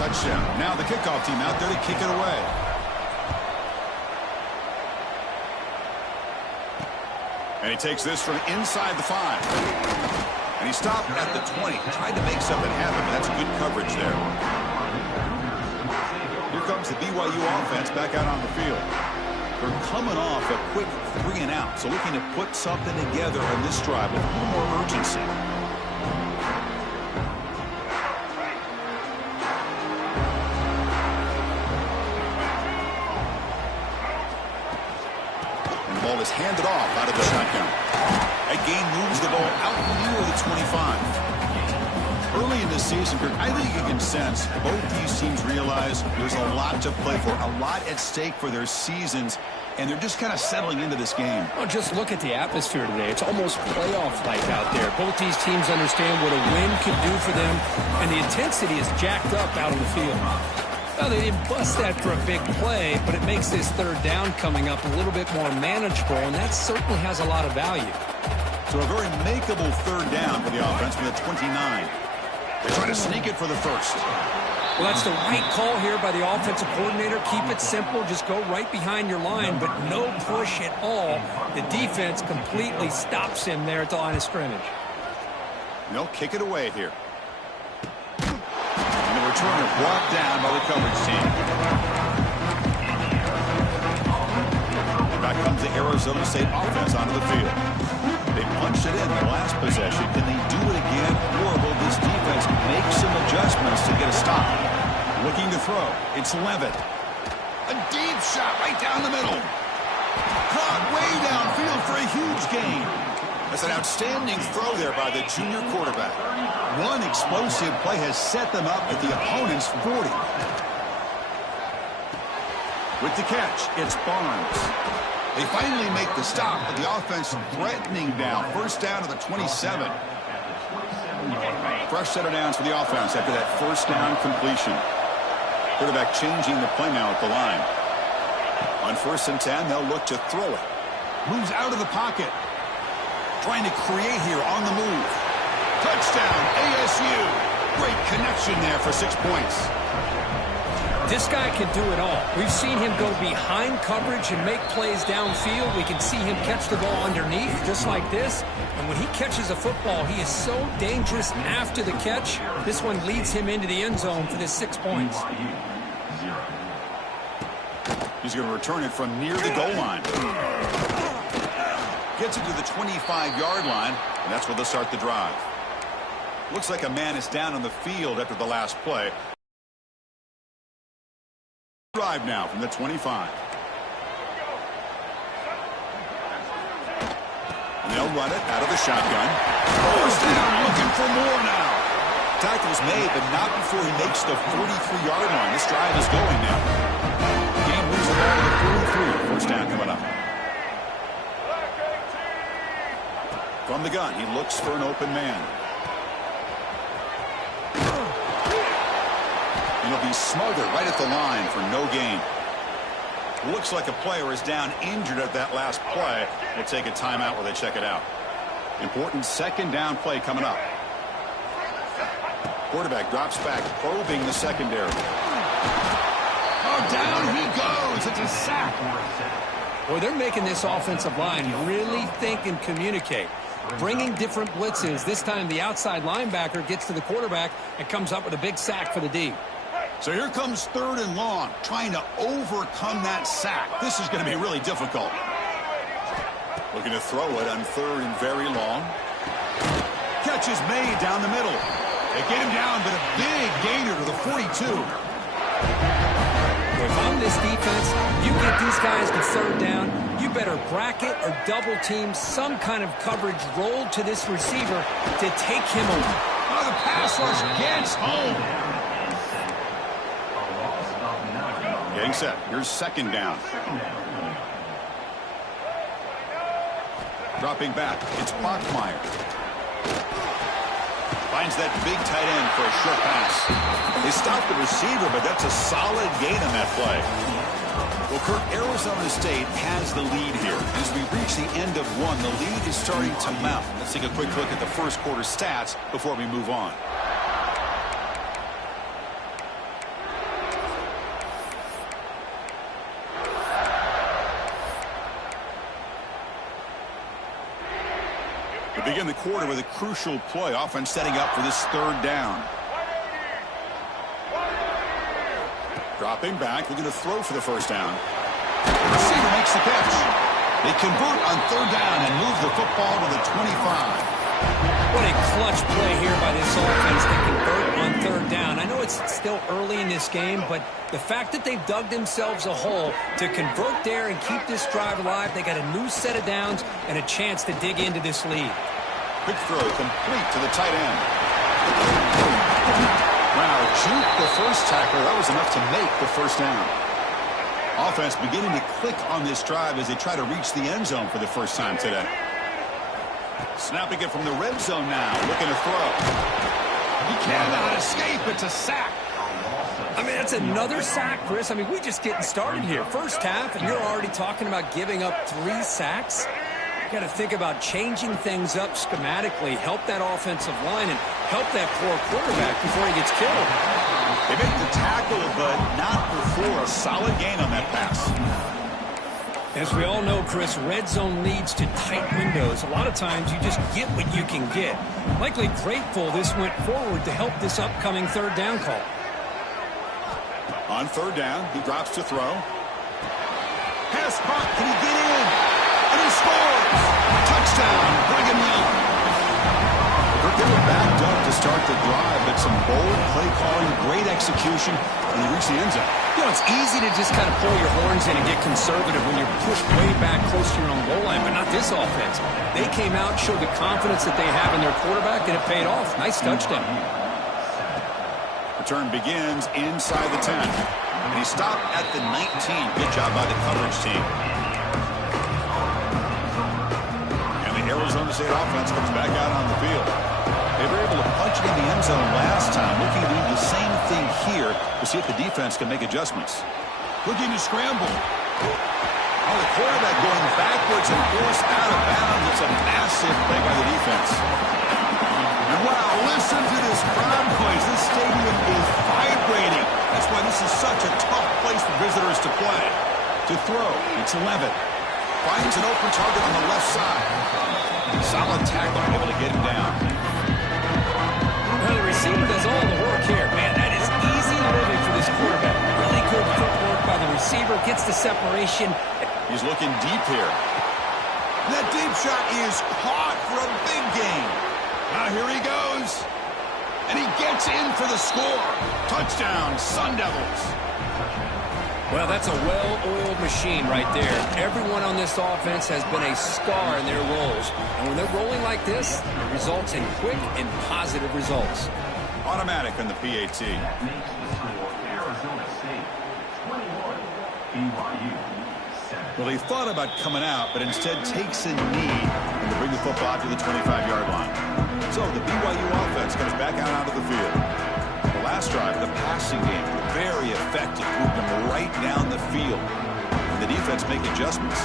touchdown. Now the kickoff team out there to kick it away. And he takes this from inside the 5. And he stopped at the 20. Tried to make something happen, but that's good coverage there. Here comes the BYU offense back out on the field. They're coming off a quick 3 and out, so looking to put something together on this drive with a little more urgency. And the ball is handed off out of the shotgun. That gain moves the ball out near the 25. Early in this season, I think you can sense both these teams realize there's a lot to play for, a lot at stake for their seasons, and they're just kind of settling into this game. Well, just look at the atmosphere today. It's almost playoff-like out there. Both these teams understand what a win could do for them, and the intensity is jacked up out on the field. Well, they didn't bust that for a big play, but it makes this third down coming up a little bit more manageable, and that certainly has a lot of value. So a very makeable third down for the offense from the 29. They try to sneak it for the first. Well, that's the right call here by the offensive coordinator. Keep it simple. Just go right behind your line, but no push at all. The defense completely stops him there at the line of scrimmage. They'll kick it away here. And the returner brought down by the coverage team. And back comes the Arizona State offense onto the field. They punched it in the last possession. Can they do it again? Or will this defense make some adjustments to get a stop? Looking to throw. It's Levitt. A deep shot right down the middle. Caught way downfield for a huge gain. That's an outstanding throw there by the junior quarterback. One explosive play has set them up at the opponent's 40. With the catch, it's Barnes. They finally make the stop, but the offense threatening down. First down to the 27. Fresh set of downs for the offense after that first down completion. Quarterback changing the play now at the line. On 1st and 10, they'll look to throw it. Moves out of the pocket. Trying to create here on the move. Touchdown, ASU. Great connection there for 6 points. This guy can do it all. We've seen him go behind coverage and make plays downfield. We can see him catch the ball underneath just like this. And when he catches a football, he is so dangerous after the catch. This one leads him into the end zone for this 6 points. He's going to return it from near the goal line. Gets it to the 25-yard line, and that's where they'll start the drive. Looks like a man is down on the field after the last play. Drive now from the 25. And they'll run it out of the shotgun. First down, looking for more now. Tackle's made, but not before he makes the 43-yard line. This drive is going now. Game moves the ball to the 43. First down coming up. From the gun, he looks for an open man. He'll be smothered right at the line for no gain. Looks like a player is down injured at that last play. We'll take a timeout while they check it out. Important second down play coming up. Quarterback drops back, probing the secondary. Oh, down he goes. It's a sack. Boy, they're making this offensive line really think and communicate. Bringing different blitzes. This time the outside linebacker gets to the quarterback and comes up with a big sack for the D. So here comes 3rd and long, trying to overcome that sack. This is going to be really difficult. Looking to throw it on 3rd and very long. Catch is made down the middle. They get him down, but a big gainer to the 42. If I'm this defense, you get these guys to 3rd down, you better bracket or double team some kind of coverage roll to this receiver to take him over. Oh, the pass rush gets home. Getting set. Here's 2nd down. Dropping back. It's Bachmeier. Finds that big tight end for a short pass. They stop the receiver, but that's a solid gain on that play. Well, Kurt, Arizona State has the lead here. As we reach the end of one, the lead is starting to mount. Let's take a quick look at the first quarter stats before we move on. To begin the quarter with a crucial play. Offense setting up for this third down. Dropping back, looking to throw for the first down. The receiver makes the catch. They convert on third down and move the football to the 25. What a clutch play here by this offense to convert on third down. I know it's still early in this game, but the fact that they've dug themselves a hole to convert there and keep this drive alive, they got a new set of downs and a chance to dig into this lead. Quick throw complete to the tight end. Wow, juke the first tackler. That was enough to make the first down. Offense beginning to click on this drive as they try to reach the end zone for the first time today. Snapping it from the red zone now, looking to throw. He cannot escape. It's a sack. I mean, that's another sack, Chris. I mean, we're just getting started here. First half, and you're already talking about giving up 3 sacks. You got to think about changing things up schematically, help that offensive line, and help that poor quarterback before he gets killed. They make the tackle, but not before a solid gain on that pass. As we all know, Chris, red zone leads to tight windows. A lot of times you just get what you can get. Likely grateful this went forward to help this upcoming third down call. On third down, he drops to throw. Pass caught. Can he get in? And he scores! Touchdown, Brigham Young. They were backed up to start the drive, but some bold play calling, great execution, and they reach the end zone. You know, it's easy to just kind of pull your horns in and get conservative when you're pushed way back close to your own goal line, but not this offense. They came out, showed the confidence that they have in their quarterback, and it paid off. Nice touchdown. Return begins inside the 10. And he stopped at the 19. Good job by the coverage team. And the Arizona State offense comes back out on the field. They were able to punch it in the end zone last time. Looking to do the same thing here to see if the defense can make adjustments. Looking to scramble. Oh, the quarterback going backwards and forced out of bounds. It's a massive play by the defense. And wow, listen to this crowd noise. This stadium is vibrating. That's why this is such a tough place for visitors to play. To throw, it's 11. Finds an open target on the left side. Solid tackle, able to get him down. Well, the receiver does all the work here. Man, that is easy living for this quarterback. Really good footwork by the receiver. Gets the separation. He's looking deep here. That deep shot is caught for a big gain. Now here he goes. And he gets in for the score. Touchdown, Sun Devils. Well, that's a well-oiled machine right there. Everyone on this offense has been a star in their roles. And when they're rolling like this, it results in quick and positive results. Automatic on the PAT. Well, he thought about coming out, but instead takes a knee to bring the football out to the 25-yard line. So the BYU offense comes back out onto the field. The last drive, the passing game, very effective. Moved them right down the field. And the defense make adjustments.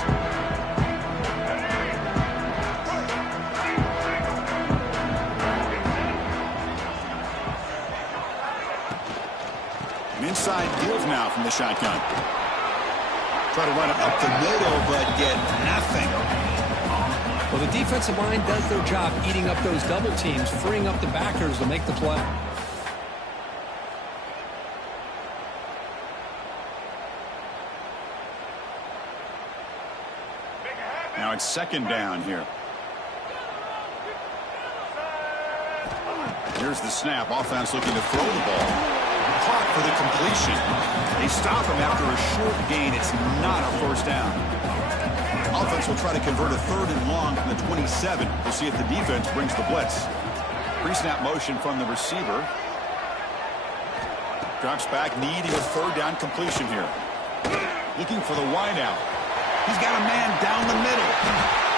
An inside give now from the shotgun. Try to run it up the middle, but get nothing. Well, the defensive line does their job eating up those double teams, freeing up the backers to make the play. Now it's second down here. Here's the snap. Offense looking to throw the ball. Caught for the completion. They stop him after a short gain. It's not a first down. Offense will try to convert a third and long from the 27. We'll see if the defense brings the blitz. Pre-snap motion from the receiver. Drops back, needing a third down completion here. Looking for the wideout. He's got a man down the middle.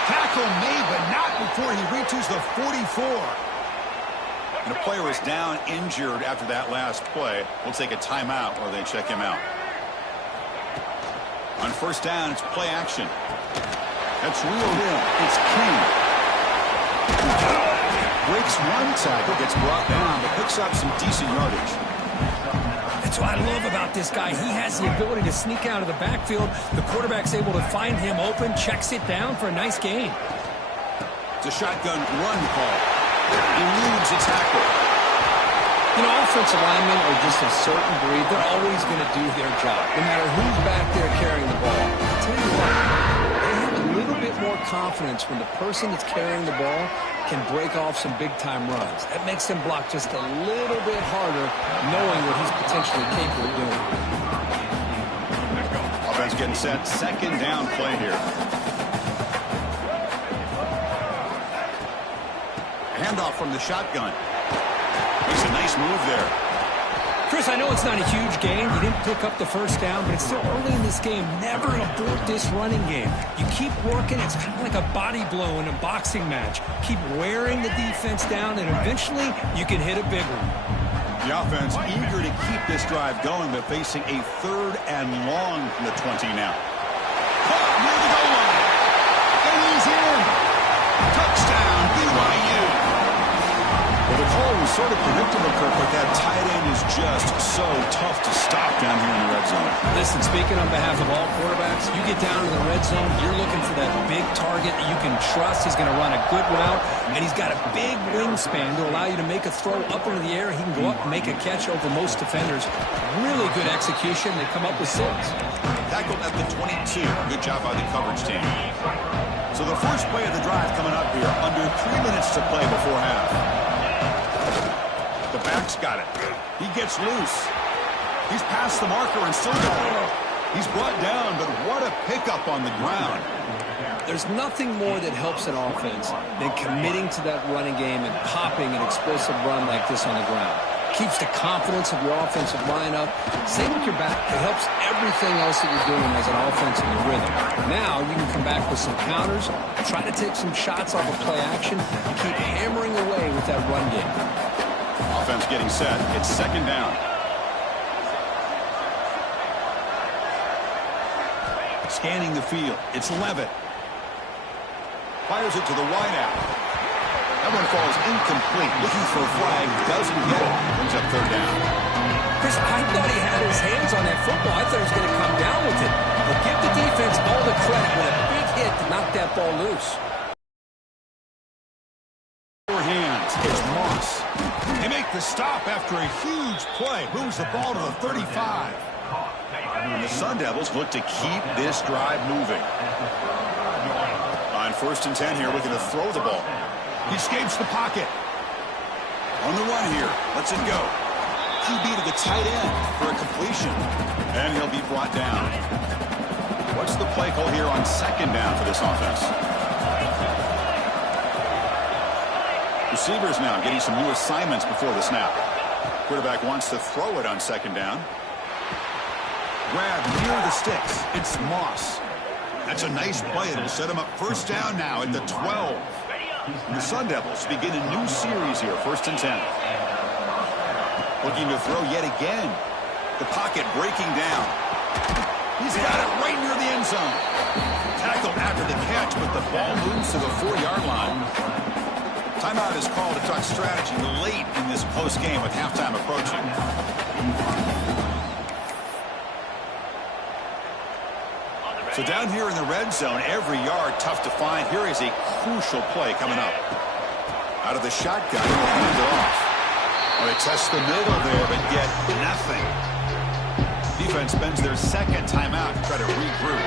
Tackle made, but not before he reaches the 44. And a player is down injured after that last play. We'll take a timeout while they check him out. On first down, it's play action. That's reeled in. It's King. Breaks one tackle, gets brought down, but picks up some decent yardage. That's what I love about this guy. He has the ability to sneak out of the backfield. The quarterback's able to find him open, checks it down for a nice gain. It's a shotgun run call. Eludes a tackle. You know, offensive linemen are just a certain breed. They're always going to do their job, no matter who's back there carrying the ball. I'll tell you what, they have a little bit more confidence when the person that's carrying the ball can break off some big-time runs. That makes them block just a little bit harder, knowing what he's potentially capable of doing. Offense getting set. Second down play here. Handoff from the shotgun. Makes a nice move there. Chris, I know it's not a huge gain. You didn't pick up the first down, but it's still early in this game. Never abort this running game. You keep working. It's kind of like a body blow in a boxing match. Keep wearing the defense down, and eventually you can hit a big one. The offense eager to keep this drive going, but facing a 3rd and long from the 20 now. Caught near the goal line. And he's in. Touchdown, BYU. Well, the call was sort of predictable, Kirk, but that tight end is just so tough to stop down here in the red zone. Listen, speaking on behalf of all quarterbacks, you get down to the red zone, you're looking for that big target that you can trust. He's going to run a good route, and he's got a big wingspan to allow you to make a throw up into the air. He can go up and make a catch over most defenders. Really good execution. They come up with 6. Tackled at the 22. Good job by the coverage team. So the first play of the drive coming up here. Under 3 minutes to play before half. The back's got it. He gets loose. He's past the marker and still going. He's brought down, but what a pickup on the ground. There's nothing more that helps an offense than committing to that running game and popping an explosive run like this on the ground. Keeps the confidence of your offensive line up. Same with your back. It helps everything else that you're doing as an offense in the rhythm. Now you can come back with some counters, try to take some shots off of play action, and keep hammering away with that run game. Offense getting set. It's second down. Scanning the field. It's Levitt. Fires it to the wideout. That one falls incomplete. Looking for a flag. Doesn't get it. Brings up third down. Chris, I thought he had his hands on that football. I thought he was going to come down with it. But give the defense all the credit with a big hit to knock that ball loose. Hands. It's Moss. They make the stop after a huge play. Moves the ball to the 35. And the Sun Devils look to keep this drive moving. On 1st and 10 here, looking to throw the ball. He escapes the pocket. On the run here. Lets it go. QB to the tight end for a completion. And he'll be brought down. What's the play call here on 2nd down for this offense? Receivers now getting some new assignments before the snap. Quarterback wants to throw it on 2nd down. Grab near the sticks. It's Moss. That's a nice play. It'll set him up 1st down now at the 12. The Sun Devils begin a new series here. 1st and 10. Looking to throw yet again. The pocket breaking down. He's got it right near the end zone. Tackled after the catch, but the ball moves to the 4-yard line. Timeout is called to talk strategy late in this close game with halftime approaching. So down here in the red zone, every yard tough to find. Here is a crucial play coming up. Out of the shotgun, he'll hand it off. Well, they test the middle there, but get nothing. Defense spends their 2nd timeout to try to regroup.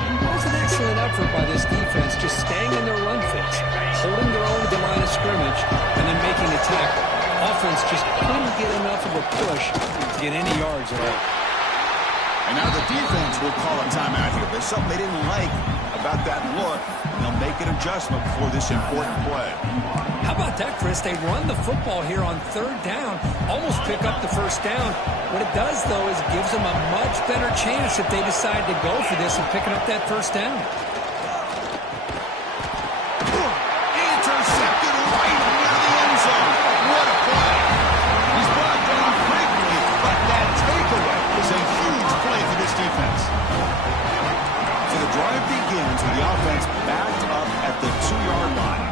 That was an excellent effort by this defense, just staying in their run fits, holding their own at the line of scrimmage, and then making a tackle. Offense just couldn't get enough of a push to get any yards at all. And now the defense will call a timeout here. There's something they didn't like about that look, and they'll make an adjustment before this important play. How about that, Chris? They run the football here on 3rd down, almost pick up the 1st down. What it does, though, is it gives them a much better chance if they decide to go for this and picking up that 1st down. Intercepted right near the end zone. What a play. He's brought down quickly, but that takeaway is a huge play for this defense. So the drive begins with the offense backed up at the 2-yard line.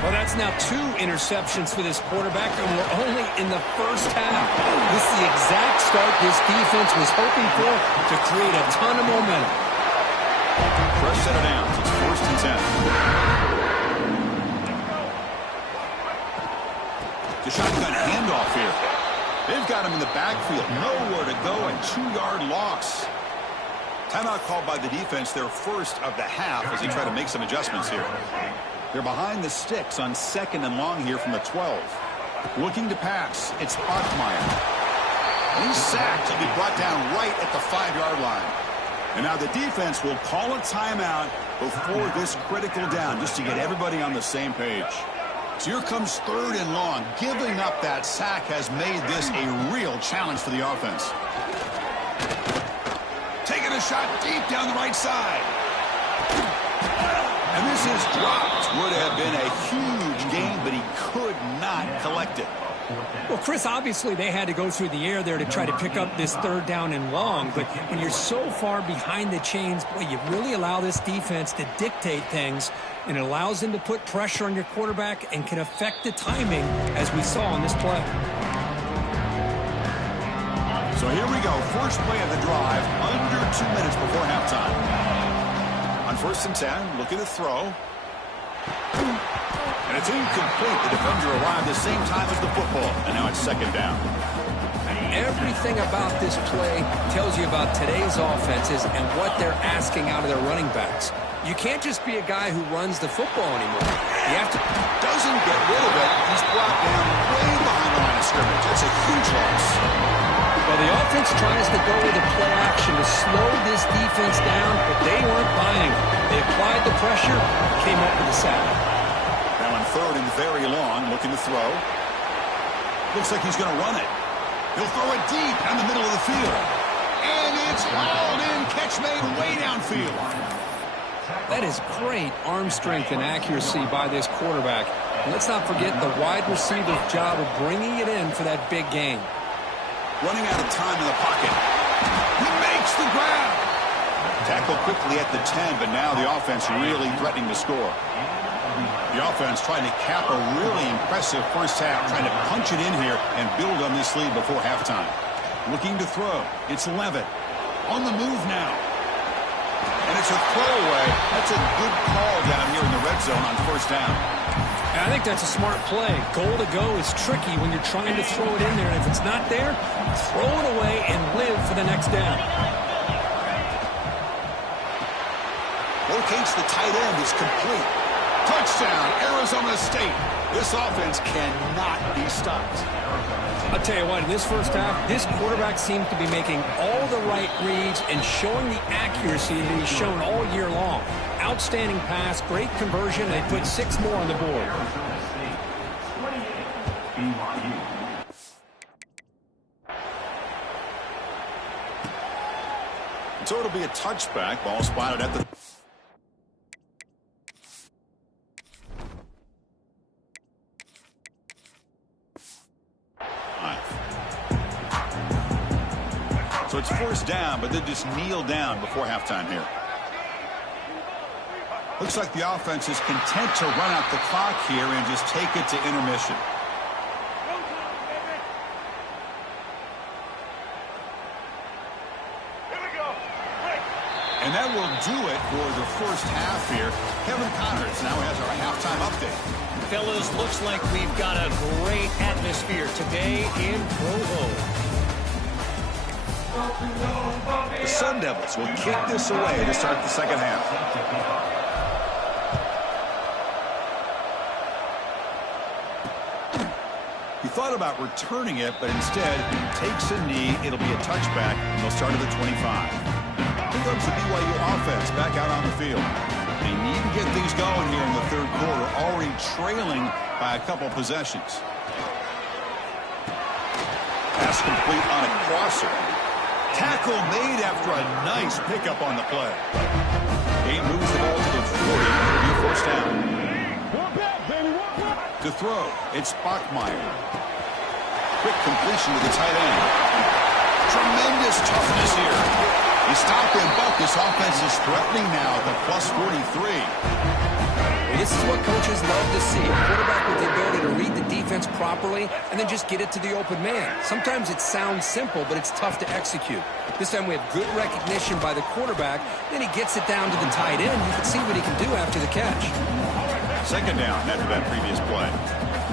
Well, that's now 2 interceptions for this quarterback, and we're only in the 1st half. This is the exact start this defense was hoping for to create a ton of momentum. Fresh set of downs. It's 1st and 10. The shotgun handoff here. They've got him in the backfield. Nowhere to go, a 2-yard loss. Timeout called by the defense, their first of the half, as they try to make some adjustments here. They're behind the sticks on 2nd and long here from the 12. Looking to pass. It's Bachmeier. And he's sacked. He'll be brought down right at the 5-yard line. And now the defense will call a timeout before this critical down, just to get everybody on the same page. So here comes 3rd and long. Giving up that sack has made this a real challenge for the offense. Taking a shot deep down the right side. And this is dropped. Would have been a huge gain, but he could not collect it. Well, Chris, obviously they had to go through the air there to try to pick up this 3rd down and long. But when you're so far behind the chains, boy, you really allow this defense to dictate things. And it allows them to put pressure on your quarterback and can affect the timing, as we saw on this play. So here we go. First play of the drive, under 2 minutes before halftime. On 1st and 10, looking to throw. And it's incomplete. The defender arrived the same time as the football. And now it's 2nd down. Everything about this play tells you about today's offenses and what they're asking out of their running backs. You can't just be a guy who runs the football anymore. You have to. Doesn't get rid of it. He's brought down way behind the line of scrimmage. That's a huge loss. Well, the offense tries to go with a play action to slow this defense down, but they weren't buying. They applied the pressure, came up with a sack. Now on 3rd and very long, looking to throw. Looks like he's going to run it. He'll throw it deep in the middle of the field. And it's hauled in. Catch made way downfield. That is great arm strength and accuracy by this quarterback. And let's not forget the wide receiver's job of bringing it in for that big gain. Running out of time in the pocket. He makes the grab. Tackle quickly at the 10, but now the offense really threatening to score. The offense trying to cap a really impressive first half, trying to punch it in here and build on this lead before halftime. Looking to throw. It's Levitt. On the move now. And it's a throwaway. That's a good call down here in the red zone on 1st down. And I think that's a smart play. Goal to go is tricky when you're trying to throw it in there. And if it's not there, throw it away and live for the next down. Locates the tight end. Is complete. Touchdown, Arizona State. This offense cannot be stopped. I'll tell you what, in this first half, this quarterback seems to be making all the right reads and showing the accuracy that he's shown all year long. Outstanding pass, great conversion. They put 6 more on the board. So it'll be a touchback. Ball spotted at the... So it's 1st down, but they just kneel down before halftime here. Looks like the offense is content to run out the clock here and just take it to intermission. And that will do it for the first half here. Kevin Connors now has our halftime update. Fellas, looks like we've got a great atmosphere today in Provo. The Sun Devils will kick this away to start the second half. He thought about returning it, but instead takes a knee. It'll be a touchback, and they'll start at the 25. Here comes the BYU offense back out on the field. They need to get things going here in the 3rd quarter, already trailing by a couple possessions. Pass complete on a crosser. Tackle made after a nice pickup on the play. He moves the ball to the 40. It'll be 1st down. To throw, it's Bachmeier. Quick completion to the tight end. Tremendous toughness here. You stop him, but this offense is threatening now at the +43. Well, this is what coaches love to see. A quarterback with the ability to read the defense properly and then just get it to the open man. Sometimes it sounds simple, but it's tough to execute. This time we have good recognition by the quarterback. Then he gets it down to the tight end. You can see what he can do after the catch. 2nd down after that previous play.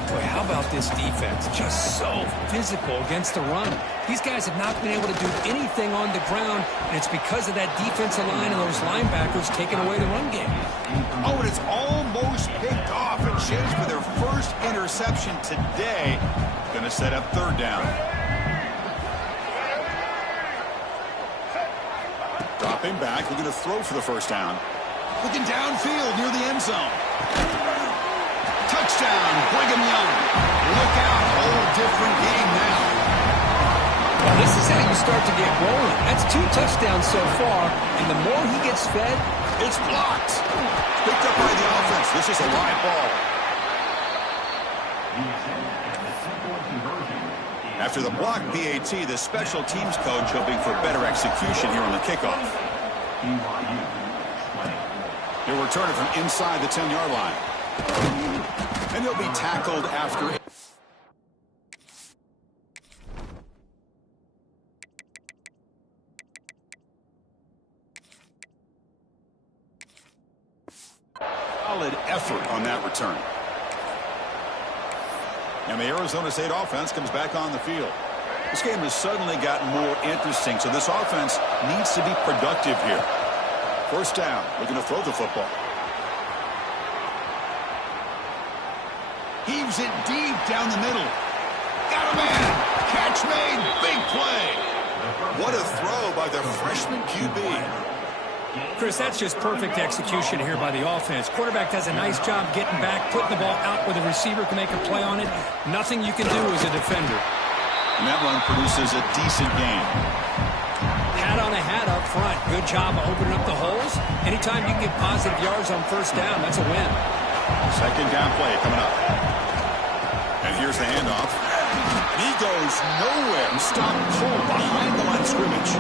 Boy, how about this defense? Just so physical against the run. These guys have not been able to do anything on the ground, and it's because of that defensive line and those linebackers taking away the run game. Oh, and it's almost picked off. A chance for their first interception today. Going to set up third down. Dropping back, looking to throw for the first down. Looking downfield near the end zone. Touchdown, Brigham Young. Look out, whole different game now. Well, this is how you start to get rolling. That's 2 touchdowns so far, and the more he gets fed, it's blocked. Picked up by the offense. This is a live ball. After the block PAT, the special teams coach hoping for better execution here on the kickoff. He'll return it from inside the 10-yard line. And he'll be tackled after it. Solid effort on that return. And the Arizona State offense comes back on the field. This game has suddenly gotten more interesting, so this offense needs to be productive here. First down, looking to throw the football. Heaves it deep down the middle. Got a man. Catch made. Big play. What a throw by the freshman QB. Chris, that's just perfect execution here by the offense. Quarterback does a nice job getting back, putting the ball out where the receiver can make a play on it. Nothing you can do as a defender. And that run produces a decent gain. Hat on a hat up front. Good job of opening up the holes. Anytime you can get positive yards on first down, that's a win. Second down play coming up. And here's the handoff. And he goes nowhere. Stopped cold behind the line of scrimmage.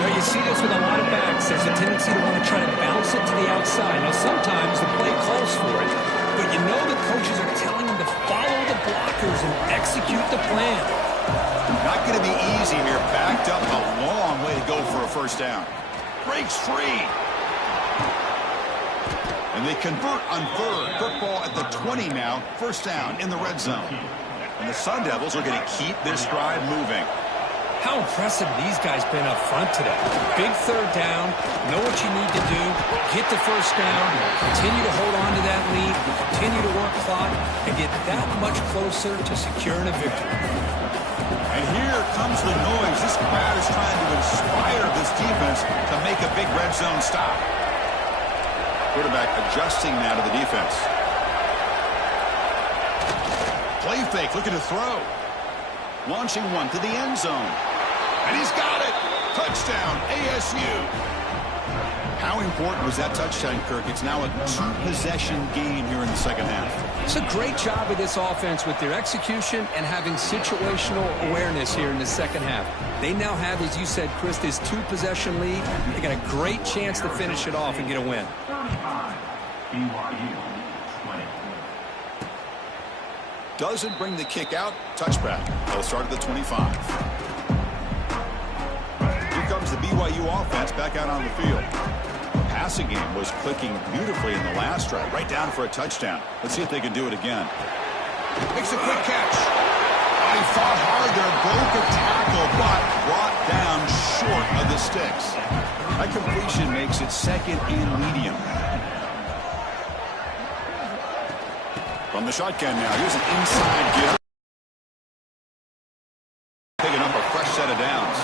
Now you see this with a lot of backs. There's a tendency to want to try to bounce it to the outside. Now sometimes the play calls for it, but you know the coaches are telling them to follow the blockers and execute the plan. Not going to be easy here. Backed up a long way to go for a first down. Breaks free. And they convert on third. Football at the 20 now. First down in the red zone. And the Sun Devils are going to keep this drive moving. How impressive these guys been up front today. Big third down. Know what you need to do. Get the first down. Continue to hold on to that lead. Continue to work clock. And get that much closer to securing a victory. And here comes the noise. This crowd is trying to inspire this defense to make a big red zone stop. Quarterback adjusting now to the defense. Play fake, looking to throw. Launching one to the end zone. And he's got it. Touchdown, ASU. How important was that touchdown, Kirk? It's now a 2-possession game here in the second half. It's a great job of this offense with their execution and having situational awareness here in the second half. They now have, as you said, Chris, this 2-possession lead. They got a great chance to finish it off and get a win. Doesn't bring the kick out. Touchback. They'll start at the 25. Here comes the BYU offense back out on the field. The passing game was clicking beautifully in the last drive. Right down for a touchdown. Let's see if they can do it again. Makes a quick catch. He fought hard there. Broke a tackle, but brought down short of the sticks. That completion makes it second and medium. From the shotgun now, here's an inside give. Picking up a fresh set of downs.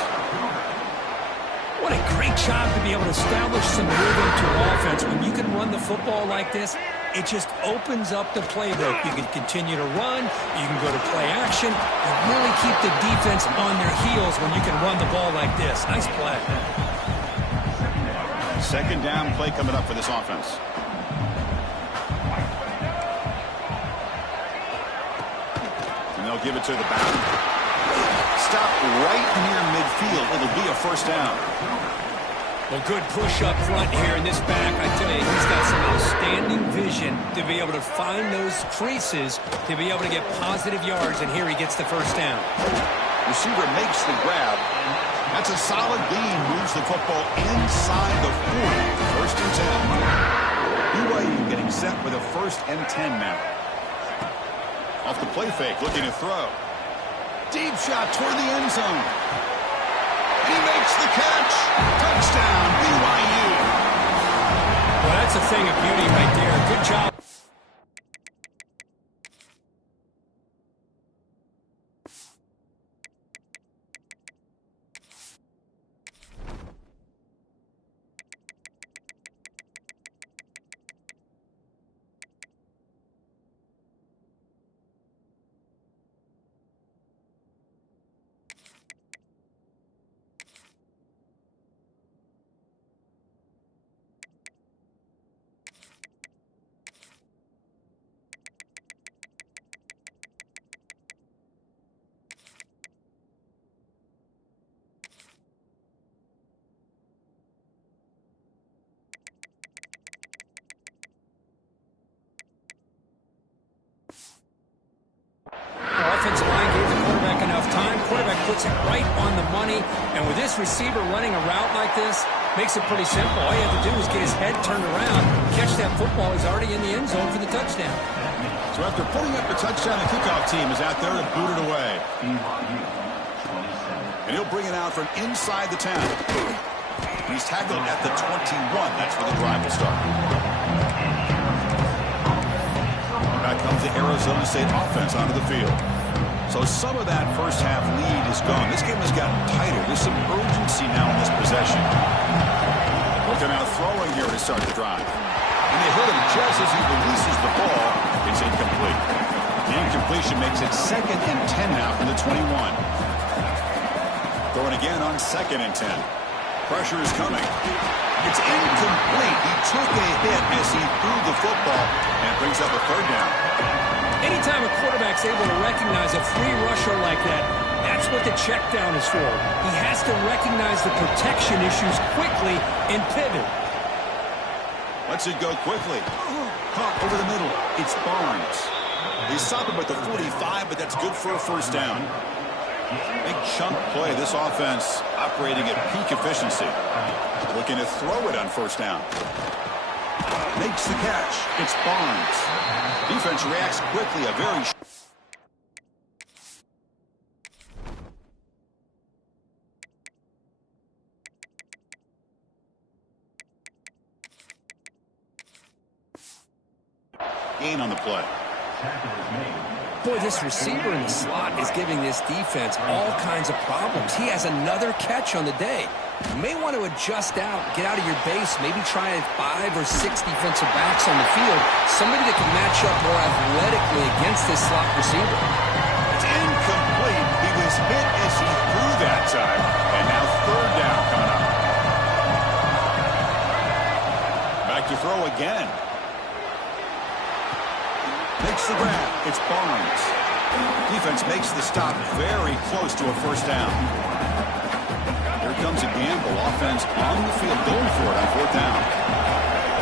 What a great job to be able to establish some rhythm to an offense. When you can run the football like this, it just opens up the playbook. You can continue to run. You can go to play action. You really keep the defense on their heels when you can run the ball like this. Nice play. Second down play coming up for this offense. They'll give it to the back. Stop right near midfield. It'll be a first down. Well, good push up front here in this back. I tell you, he's got some outstanding vision to be able to find those creases, to be able to get positive yards, and here he gets the first down. Receiver makes the grab. That's a solid gain. Moves the football inside the 40. First and 10. BYU getting set with a first and 10 now. Off the play fake, looking to throw. Deep shot toward the end zone. And he makes the catch. Touchdown, BYU. Well, that's a thing of beauty right there. Good job. Offensive line gave the quarterback enough time. Quarterback puts it right on the money. And with this receiver running a route like this, makes it pretty simple. All you have to do is get his head turned around, catch that football. He's already in the end zone for the touchdown. So after putting up the touchdown, the kickoff team is out there to boot it away. And he'll bring it out from inside the 10. He's tackled at the 21. That's where the drive will start. Back comes the Arizona State offense onto the field. So some of that first half lead is gone. This game has gotten tighter. There's some urgency now in this possession. They're now throwing here to start the drive. And they hit him just as he releases the ball. It's incomplete. The incompletion makes it 2nd and 10 now from the 21. Throwing again on 2nd and 10. Pressure is coming. It's incomplete. He took a hit as he threw the football and brings up a 3rd down. Anytime a quarterback's able to recognize a free rusher like that, that's what the check down is for. He has to recognize the protection issues quickly and pivot. Lets it go quickly. Caught over the middle. It's Barnes. He stopped him at the 45, but that's good for a 1st down. Big chunk play. This offense operating at peak efficiency. Looking to throw it on 1st down. Makes the catch. It's Barnes. Defense reacts quickly. A very gain on the play. Boy, this receiver in the slot is giving this defense all kinds of problems. He has another catch on the day. You may want to adjust out, get out of your base, maybe try 5 or 6 defensive backs on the field, somebody that can match up more athletically against this slot receiver. It's incomplete. He was hit as he threw that time, and now 3rd down coming up. Back to throw again. Makes the grab. It's Barnes. Defense makes the stop very close to a 1st down. Here comes a gamble. Offense on the field going for it on 4th down.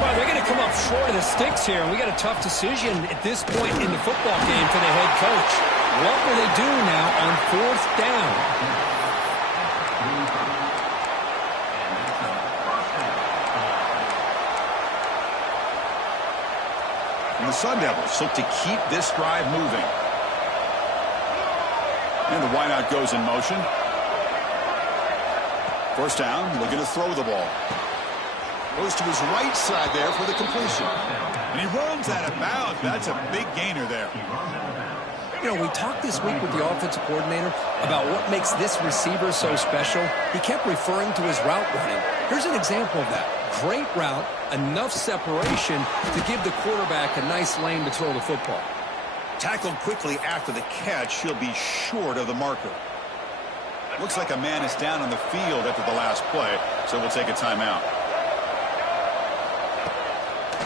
Well, they're going to come up short of the sticks here, and we got a tough decision at this point in the football game for the head coach. What will they do now on 4th down? And the Sun Devils look to keep this drive moving. And the wideout goes in motion. 1st down, looking to throw the ball. Goes to his right side there for the completion. And he runs out of bounds. That's a big gainer there. You know, we talked this week with the offensive coordinator about what makes this receiver so special. He kept referring to his route running. Here's an example of that. Great route, enough separation to give the quarterback a nice lane to throw the football. Tackled quickly after the catch. He'll be short of the marker. Looks like a man is down on the field after the last play, so we'll take a timeout.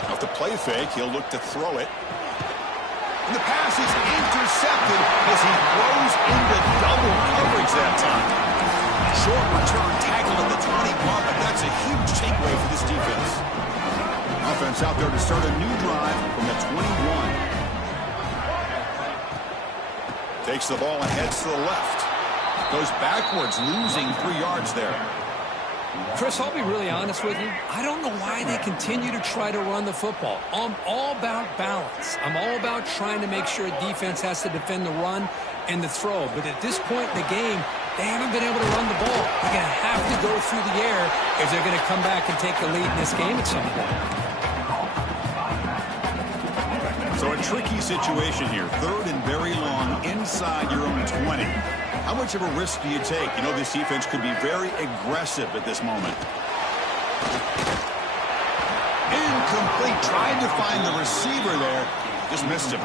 Off the play fake, he'll look to throw it. And the pass is intercepted as he throws into double coverage that time. Short return tackle at the 20-1, but that's a huge takeaway for this defense. Offense out there to start a new drive from the 21. Takes the ball and heads to the left. Goes backwards, losing 3 yards there. Chris, I'll be really honest with you. I don't know why they continue to try to run the football. I'm all about balance. I'm all about trying to make sure a defense has to defend the run and the throw. But at this point in the game, they haven't been able to run the ball. They're going to have to go through the air if they're going to come back and take the lead in this game at some point. So a tricky situation here. 3rd and very long inside your own 20. How much of a risk do you take? You know, this defense could be very aggressive at this moment. Incomplete. Trying to find the receiver there. Just missed him.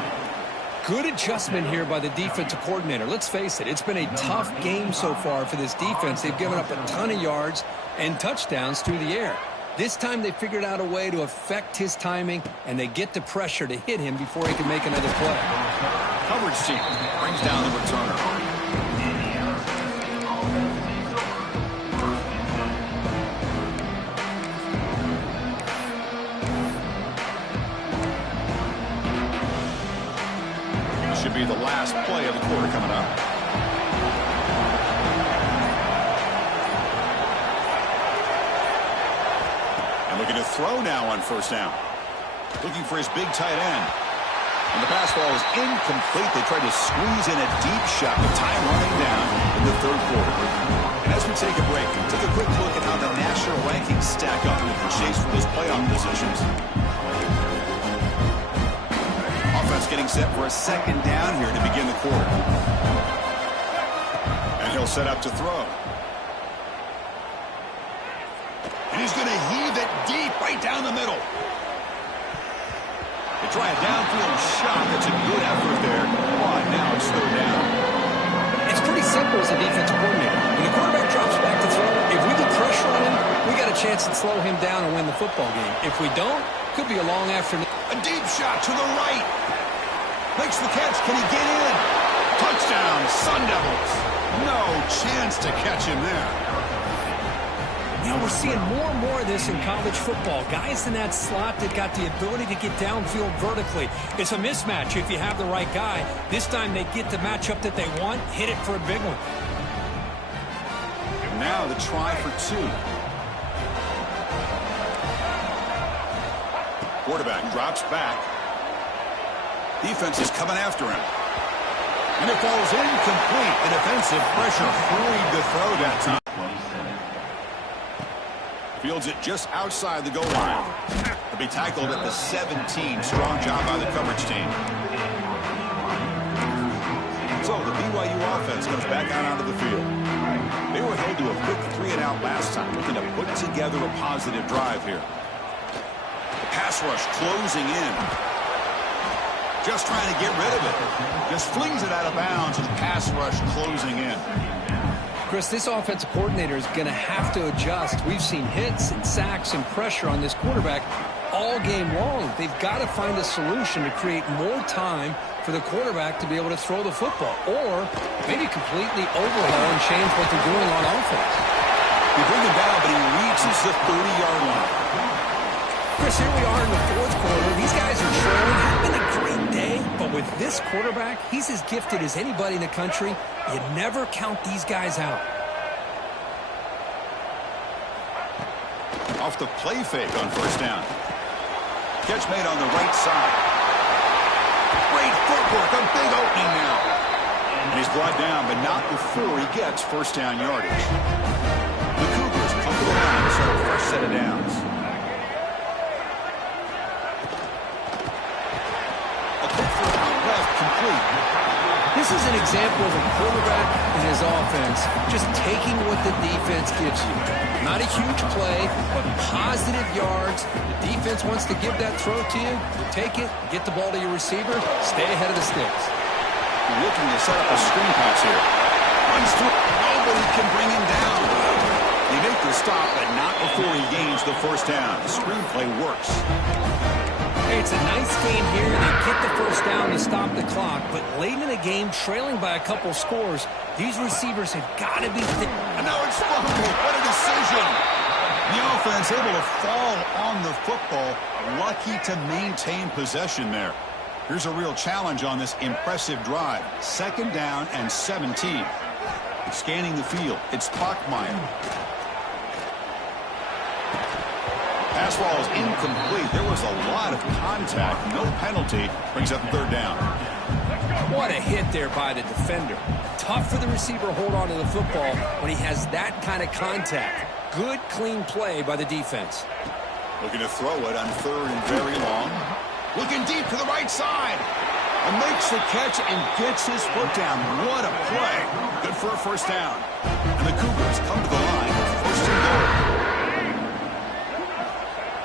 Good adjustment here by the defensive coordinator. Let's face it, it's been a tough game so far for this defense. They've given up a ton of yards and touchdowns through the air. This time they figured out a way to affect his timing, and they get the pressure to hit him before he can make another play. Coverage team brings down the returner. Should be the last play of the quarter coming up. And looking to throw now on 1st down. Looking for his big tight end. And the pass ball is incomplete. They tried to squeeze in a deep shot with time running down in the 3rd quarter. And as we take a break, take a quick look at how the national rankings stack up in the chase for those playoff positions. Offense getting set for a 2nd down here to begin the quarter. And he'll set up to throw. And he's going to heave it deep right down the middle. They try a downfield shot. That's a good effort there. But now it's 3rd down. It's pretty simple as a defensive coordinator. When the quarterback drops back to throw, if we get pressure on him, we got a chance to slow him down and win the football game. If we don't, could be a long afternoon. A deep shot to the right. Makes the catch. Can he get in? Touchdown, Sun Devils. No chance to catch him there. You know, we're seeing more and more of this in college football. Guys in that slot that got the ability to get downfield vertically. It's a mismatch if you have the right guy. This time they get the matchup that they want, hit it for a big one. And now the try for 2. Quarterback drops back. Defense is coming after him. And it falls incomplete. The defensive pressure hurried the throw that time. Fields it just outside the goal line. He'll be tackled at the 17. Strong job by the coverage team. So the BYU offense comes back out onto the field. They were held to a quick 3-and-out last time, looking to put together a positive drive here. The pass rush closing in. Just trying to get rid of it. Just flings it out of bounds and pass rush closing in. Chris, this offensive coordinator is going to have to adjust. We've seen hits and sacks and pressure on this quarterback all game long. They've got to find a solution to create more time for the quarterback to be able to throw the football, or maybe completely overhaul and change what they're doing on offense. You bring him down, but he reaches the 30-yard line. Chris, here we are in the 4th quarter. These guys are trailing. Having a great day, but with this quarterback, he's as gifted as anybody in the country. You never count these guys out. Off the play fake on 1st down. Catch made on the right side. Great footwork, a big opening now. And he's brought down, but not before he gets 1st down yardage. The Cougars come to the line to start a fresh set of downs. A quick throw out left, complete. This is an example of a quarterback and his offense just taking what the defense gives you. Not a huge play, but positive yards. The defense wants to give that throw to you. Take it, get the ball to your receiver, stay ahead of the sticks. Looking to set up a screen pass here. Runs through. Nobody can bring him down. They make the stop, but not before he gains the 1st down. The screenplay works. Hey, it's a nice game here. They get the 1st down to stop the clock, but late in the game, trailing by a couple scores, these receivers have got to be thick. And now it's fumbled. What a decision. The offense able to fall on the football. Lucky to maintain possession there. Here's a real challenge on this impressive drive. 2nd down and 17. Scanning the field, it's Bachmeyer. Pass ball is incomplete. There was a lot of contact. No penalty. Brings up third down. What a hit there by the defender. Tough for the receiver to hold on to the football when he has that kind of contact. Good, clean play by the defense. Looking to throw it on third and very long. Looking deep to the right side. And makes the catch and gets his foot down. What a play. Good for a first down. And the Cougars come to the line. First and goal.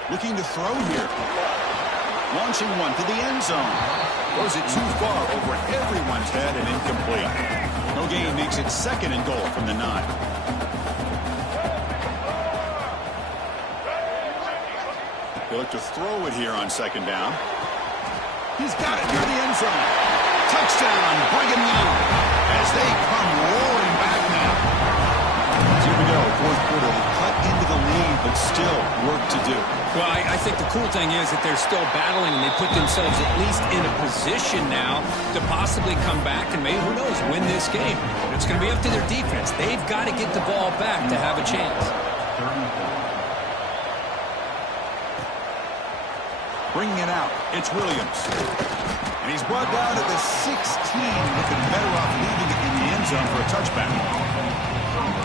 Looking to throw here. Launching one to the end zone. Throws it too far over everyone's head and incomplete. No gain makes it second and goal from the 9. They look to throw it here on second down. He's got it near the end zone. Touchdown, Brigham Young, as they come roaring back now. Here we go, fourth quarter. They cut into the lead, but still work to do. Well, I think the cool thing is that they're still battling, and they put themselves at least in a position now to possibly come back and maybe, who knows, win this game. But it's going to be up to their defense. They've got to get the ball back to have a chance. Bringing it out, it's Williams. And he's brought down to the 16, looking better off leaving it in the end zone for a touchback.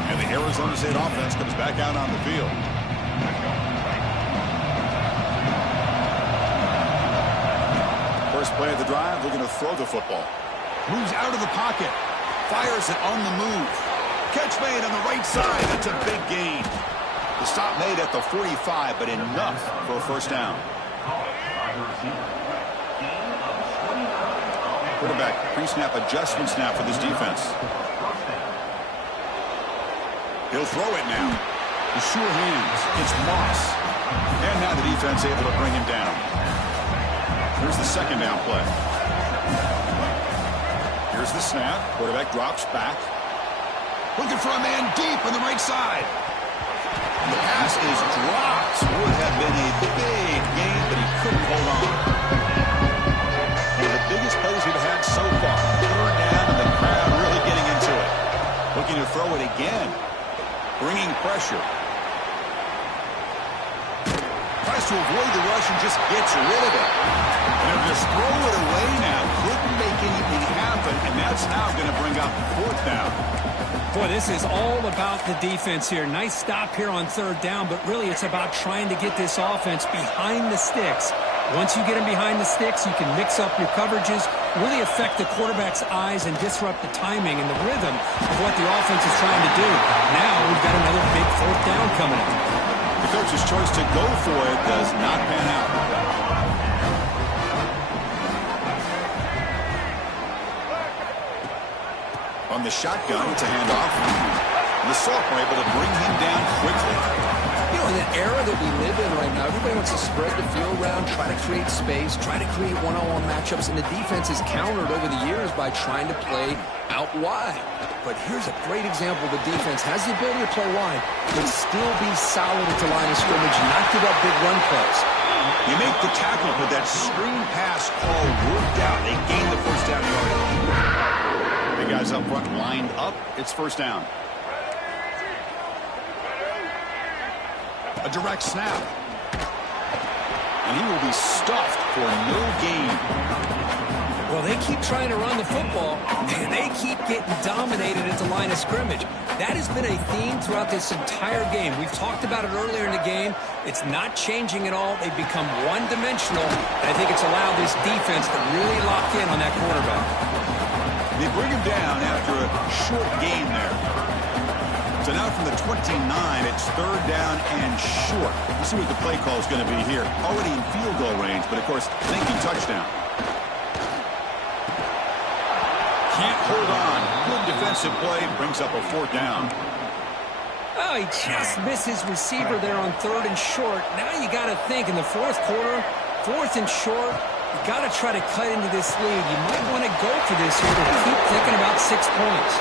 And the Arizona State offense comes back out on the field. First play of the drive, looking to throw the football. Moves out of the pocket. Fires it on the move. Catch made on the right side. That's a big gain. The stop made at the 45, but enough for a first down. Quarterback pre-snap adjustment snap for this defense. He'll throw it now. The sure hands. It's Moss. And now the defense able to bring him down. Here's the second down play. Here's the snap. Quarterback drops back. Looking for a man deep on the right side. The pass is dropped. Would have been a big gain, but he couldn't hold on. One of the biggest plays we've had so far. Third down, and the crowd really getting into it. Looking to throw it again. Bringing pressure. Tries to avoid the rush and just gets rid of it. And they'll just throw it away now. Couldn't make anything happen, and that's now going to bring up fourth down. Boy, this is all about the defense here. Nice stop here on third down, but really it's about trying to get this offense behind the sticks. Once you get them behind the sticks, you can mix up your coverages, really affect the quarterback's eyes and disrupt the timing and the rhythm of what the offense is trying to do. Now we've got another big fourth down coming up. The coach's choice to go for it does not pan out. On the shotgun, it's a handoff. And the sophomore able to bring him down quickly. You know, in the era that we live in right now, everybody wants to spread the field around, try to create space, try to create one-on-one matchups, and the defense is countered over the years by trying to play out wide. But here's a great example. The defense has the ability to play wide, but still be solid at the line of scrimmage, not give up big run plays. You make the tackle, but that screen pass call worked out. They gained the first down yardage. The guys up front lined up. It's first down. A direct snap. And he will be stuffed for no gain. Well, they keep trying to run the football, and they keep getting dominated at the line of scrimmage. That has been a theme throughout this entire game. We've talked about it earlier in the game. It's not changing at all. They've become one-dimensional. I think it's allowed this defense to really lock in on that quarterback. They bring him down after a short gain there. So now from the 29, it's third down and short. We'll see what the play call is going to be here. Already in field goal range, but of course, thinking touchdown. Can't hold on. Good defensive play. Brings up a fourth down. Oh, he just missed his receiver there on third and short. Now you got to think in the fourth quarter, fourth and short, you got to try to cut into this lead. You might want to go for this here to keep thinking about 6 points.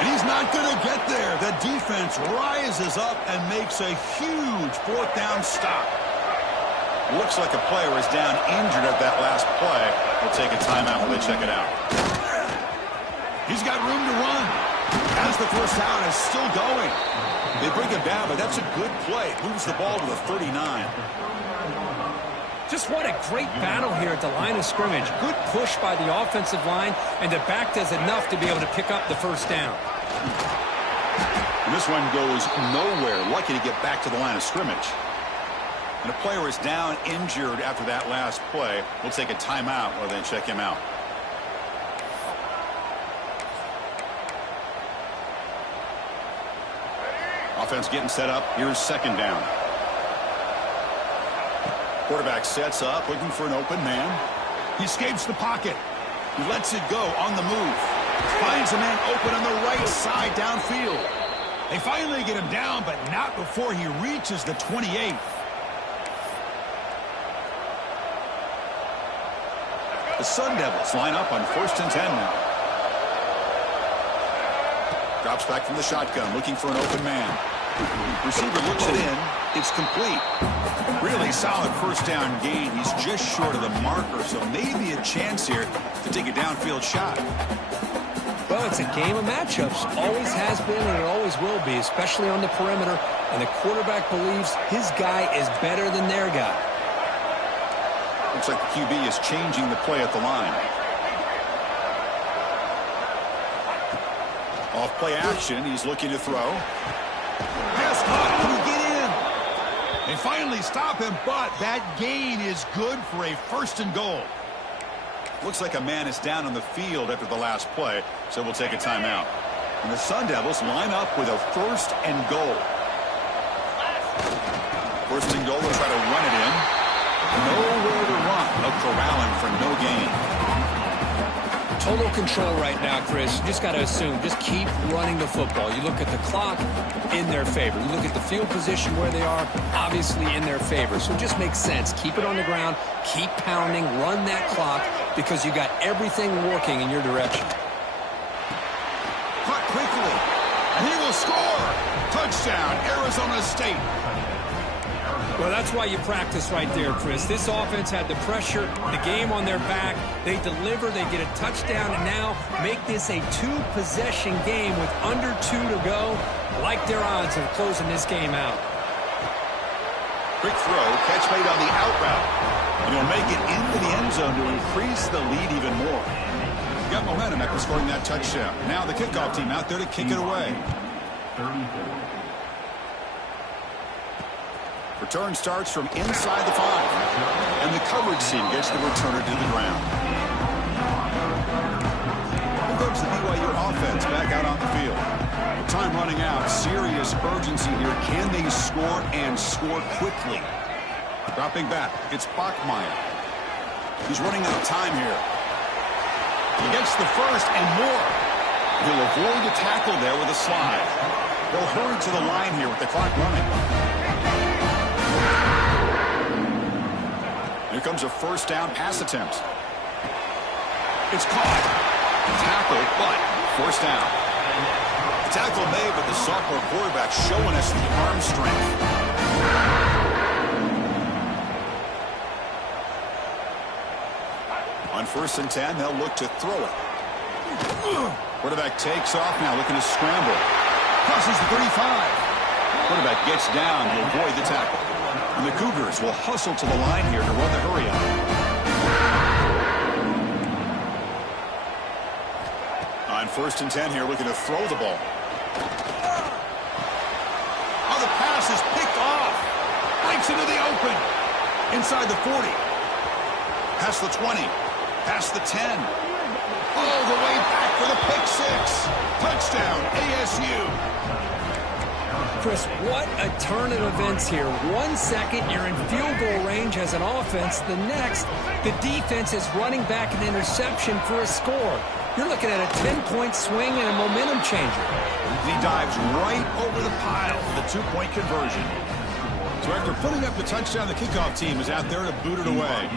And he's not going to get there. The defense rises up and makes a huge fourth down stop. Looks like a player is down injured at that last play. We'll take a timeout while they check it out. He's got room to run. As the first down is still going. They bring him down, but that's a good play. Moves the ball to the 39. Just what a great battle here at the line of scrimmage. Good push by the offensive line, and the back does enough to be able to pick up the first down. And this one goes nowhere. Lucky to get back to the line of scrimmage. And a player is down injured after that last play. We'll take a timeout or then check him out. Offense getting set up. Here's second down. Quarterback sets up, looking for an open man. He escapes the pocket. He lets it go on the move. Finds a man open on the right side downfield. They finally get him down, but not before he reaches the 28. The Sun Devils line up on 1st and 10 now. Drops back from the shotgun, looking for an open man. Receiver looks it in. It's complete. Really solid first down gain. He's just short of the marker, so maybe a chance here to take a downfield shot. Well, it's a game of matchups. Always has been and it always will be, especially on the perimeter. And the quarterback believes his guy is better than their guy. Looks like the QB is changing the play at the line. Off play action. He's looking to throw. Pass caught. Can he get in? They finally stop him, but that gain is good for a 1st and goal. Looks like a man is down on the field after the last play, so we'll take a timeout. And the Sun Devils line up with a 1st and goal. 1st and goal, they'll try to run it in. Nowhere to run. No corralling for no gain. Total control right now, Chris. You just got to assume. Just keep running the football. You look at the clock, in their favor. You look at the field position where they are, obviously in their favor. So it just makes sense. Keep it on the ground. Keep pounding. Run that clock because you got everything working in your direction. Caught quickly. And he will score. Touchdown, Arizona State. Well, that's why you practice right there, Chris. This offense had the pressure, the game on their back. They deliver, they get a touchdown, and now make this a 2-possession game with under 2 to go. Like their odds of closing this game out. Quick throw, catch made on the out route. And he'll make it into the end zone to increase the lead even more. Got momentum after scoring that touchdown. Now the kickoff team out there to kick it away. Return starts from inside the 5. And the coverage team gets the returner to the ground. Here comes the BYU offense back out on the field. Time running out. Serious urgency here. Can they score and score quickly? Dropping back. It's Bachmeier. He's running out of time here. He gets the first and more. He'll avoid the tackle there with a slide. They'll hurry to the line here with the clock running. Here comes a first down pass attempt. It's caught. Tackled, but first down. The tackle made, but the sophomore quarterback showing us the arm strength. On 1st and 10, they'll look to throw it. Quarterback takes off now, looking to scramble. Crosses the 35. Quarterback gets down to avoid the tackle. And the Cougars will hustle to the line here to run the hurry up. On 1st and 10 here, looking to throw the ball. Oh, the pass is picked off. Breaks into the open. Inside the 40. Past the 20. Past the 10. All the way back for the pick 6. Touchdown, ASU. Chris, what a turn of events here. 1 second, you're in field goal range as an offense. The next, the defense is running back an interception for a score. You're looking at a 10-point swing and a momentum changer. He dives right over the pile for the 2-point conversion. So after putting up the touchdown, the kickoff team is out there to boot it away.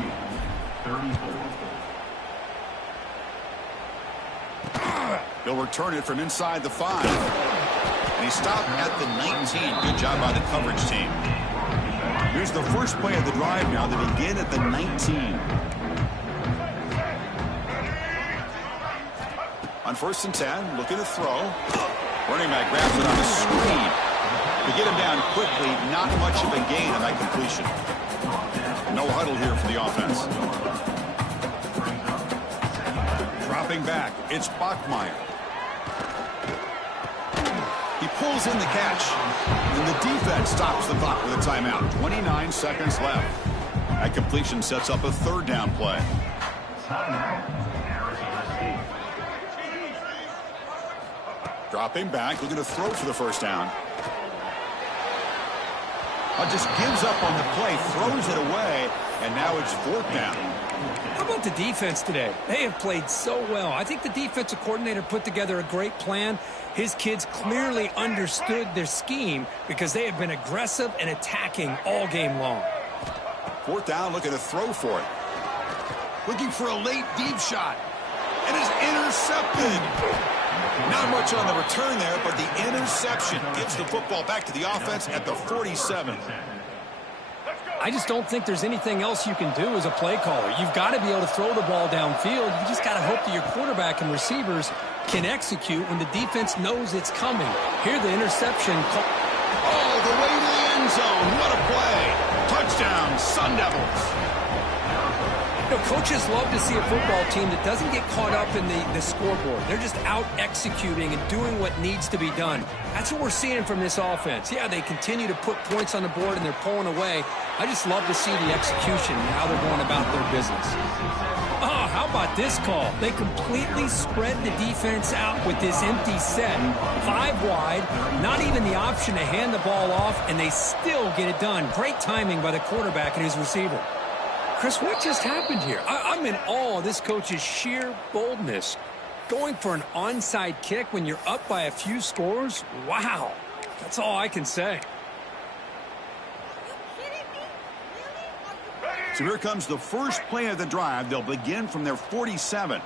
He'll return it from inside the 5. And he stopped at the 19. Good job by the coverage team. Here's the first play of the drive now. They begin at the 19. On 1st and 10, looking to throw. Running back grabs it on a screen. To get him down quickly, not much of a gain on that completion. No huddle here for the offense. Dropping back, it's Bachmeier. He pulls in the catch, and the defense stops the clock with a timeout. 29 seconds left. That completion sets up a third down play. Dropping back, looking to throw for the first down. Just gives up on the play, throws it away, and now it's fourth down. How about the defense today? They have played so well. I think the defensive coordinator put together a great plan. His kids clearly understood their scheme because they have been aggressive and attacking all game long. Fourth down, looking to throw for it. Looking for a late deep shot. And is intercepted. Not much on the return there, but the interception gets the football back to the offense at the 47. I just don't think there's anything else you can do as a play caller. You've got to be able to throw the ball downfield. You just got to hope that your quarterback and receivers can execute when the defense knows it's coming. Here the interception. Oh, the way to the end zone. What a play. Touchdown, Sun Devils. You know, coaches love to see a football team that doesn't get caught up in the scoreboard. They're just out executing and doing what needs to be done. That's what we're seeing from this offense. Yeah, they continue to put points on the board and they're pulling away. I just love to see the execution and how they're going about their business. Oh, how about this call? They completely spread the defense out with this empty set. 5 wide, not even the option to hand the ball off, and they still get it done. Great timing by the quarterback and his receiver. Chris, what just happened here? I'm in awe of this coach's sheer boldness. Going for an onside kick when you're up by a few scores? Wow. That's all I can say. So here comes the first play of the drive. They'll begin from their 47.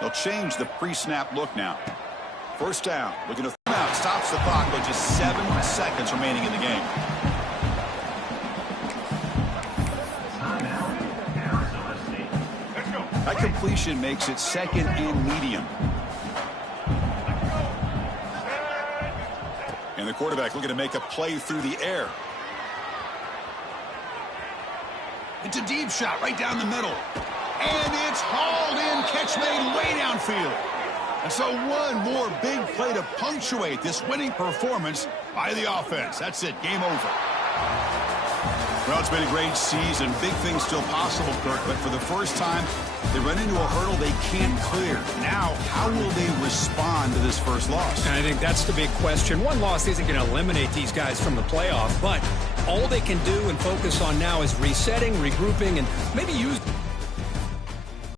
They'll change the pre-snap look now. First down. Looking to throw out. Stops the clock with just 7 seconds remaining in the game. That completion makes it second and medium. And the quarterback looking to make a play through the air. It's a deep shot right down the middle. And it's hauled in, catch made way downfield. And so one more big play to punctuate this winning performance by the offense. That's it, game over. Well, it's been a great season. Big things still possible, Kirk, but for the first time, they run into a hurdle they can't clear. Now, how will they respond to this first loss? And I think that's the big question. One loss isn't going to eliminate these guys from the playoff, but all they can do and focus on now is resetting, regrouping, and maybe use